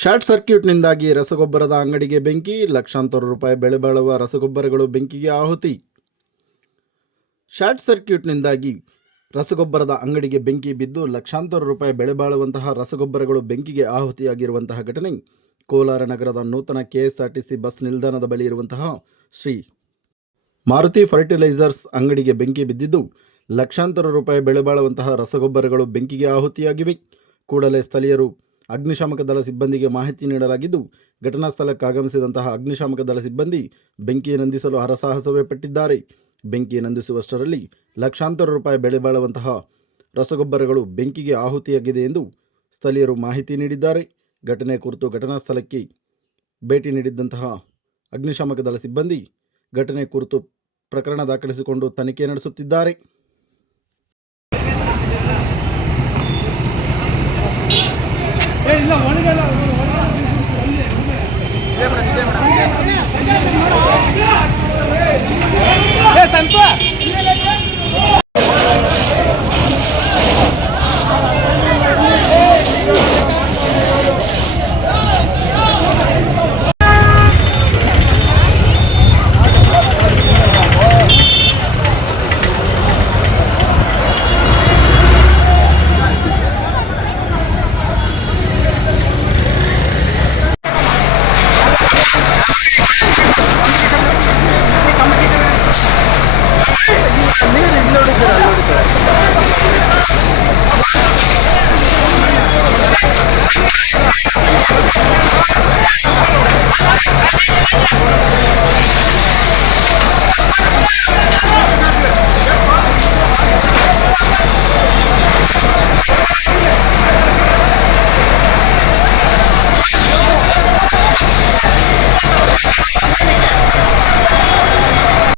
Short ಸರ್ಕ್ಯೂಟ್ನಿಂದಾಗಿ ರಸಗೊಬ್ಬರದ ಅಂಗಡಿಗೆ ಬೆಂಕಿ, ಲಕ್ಷಾಂತರ ರೂಪಾಯಿ ಬೆಳೆ ಬಾಳುವ ರಸಗೊಬ್ಬರಗಳು ಬೆಂಕಿಗೆ ಆಹುತಿ. ಶಾರ್ಟ್ ಸರ್ಕ್ಯೂಟ್ನಿಂದಾಗಿ ರಸಗೊಬ್ಬರದ ಅಂಗಡಿಗೆ ಬೆಂಕಿ ಬಿದ್ದು ಲಕ್ಷಾಂತರ ರೂಪಾಯಿ ಬೆಳೆ ಬಾಳುವಂತಹ ರಸಗೊಬ್ಬರಗಳು ಬೆಂಕಿಗೆ ಆಹುತಿಯಾಗಿರುವಂತಹ ಘಟನೆ. ಕೋಲಾರ ನಗರದ ನೂತನ ಕೆಎಸ್ಆರ್ಟಿಸಿ ಬಸ್ ನಿಲ್ದಾಣದ ಬಳಿ ಇರುವಂತಹ ಶ್ರೀ ಮಾರುತಿ ಫರ್ಟಿಲೈಸರ್ಸ್ ಅಂಗಡಿಗೆ ಬೆಂಕಿ ಬಿದ್ದಿದ್ದು, ಲಕ್ಷಾಂತರ ರೂಪಾಯಿ ಬೆಳೆ ಬಾಳುವಂತಹ ರಸಗೊಬ್ಬರಗಳು ಬೆಂಕಿಗೆ ಆಹುತಿಯಾಗಿವೆ. ಕೂಡಲೇ ಸ್ಥಳೀಯರು ಅಗ್ನಿಶಾಮಕ ದಳ ಸಿಬ್ಬಂದಿಗೆ ಮಾಹಿತಿ ನೀಡಲಾಗಿದ್ದು, ಘಟನಾ ಸ್ಥಳಕ್ಕೆ ಆಗಮಿಸಿದಂತಹ ಅಗ್ನಿಶಾಮಕ ದಳ ಸಿಬ್ಬಂದಿ ಬೆಂಕಿ ನಂದಿಸಲು ಹರಸಾಹಸವೇ ಪಟ್ಟಿದ್ದಾರೆ. ಬೆಂಕಿ ನಂದಿಸುವಷ್ಟರಲ್ಲಿ ಲಕ್ಷಾಂತರ ರೂಪಾಯಿ ಬೆಳೆ ಬಾಳುವಂತಹ ರಸಗೊಬ್ಬರಗಳು ಬೆಂಕಿಗೆ ಆಹುತಿಯಾಗಿದೆ ಎಂದು ಸ್ಥಳೀಯರು ಮಾಹಿತಿ ನೀಡಿದ್ದಾರೆ. ಘಟನೆ ಕುರಿತು ಘಟನಾ ಸ್ಥಳಕ್ಕೆ ಭೇಟಿ ನೀಡಿದ್ದಂತಹ ಅಗ್ನಿಶಾಮಕ ದಳ ಸಿಬ್ಬಂದಿ ಘಟನೆ ಕುರಿತು ಪ್ರಕರಣ ದಾಖಲಿಸಿಕೊಂಡು ತನಿಖೆ ನಡೆಸುತ್ತಿದ್ದಾರೆ. இல்லை ஒழுங்கெல்லாம் ஒழுங்காக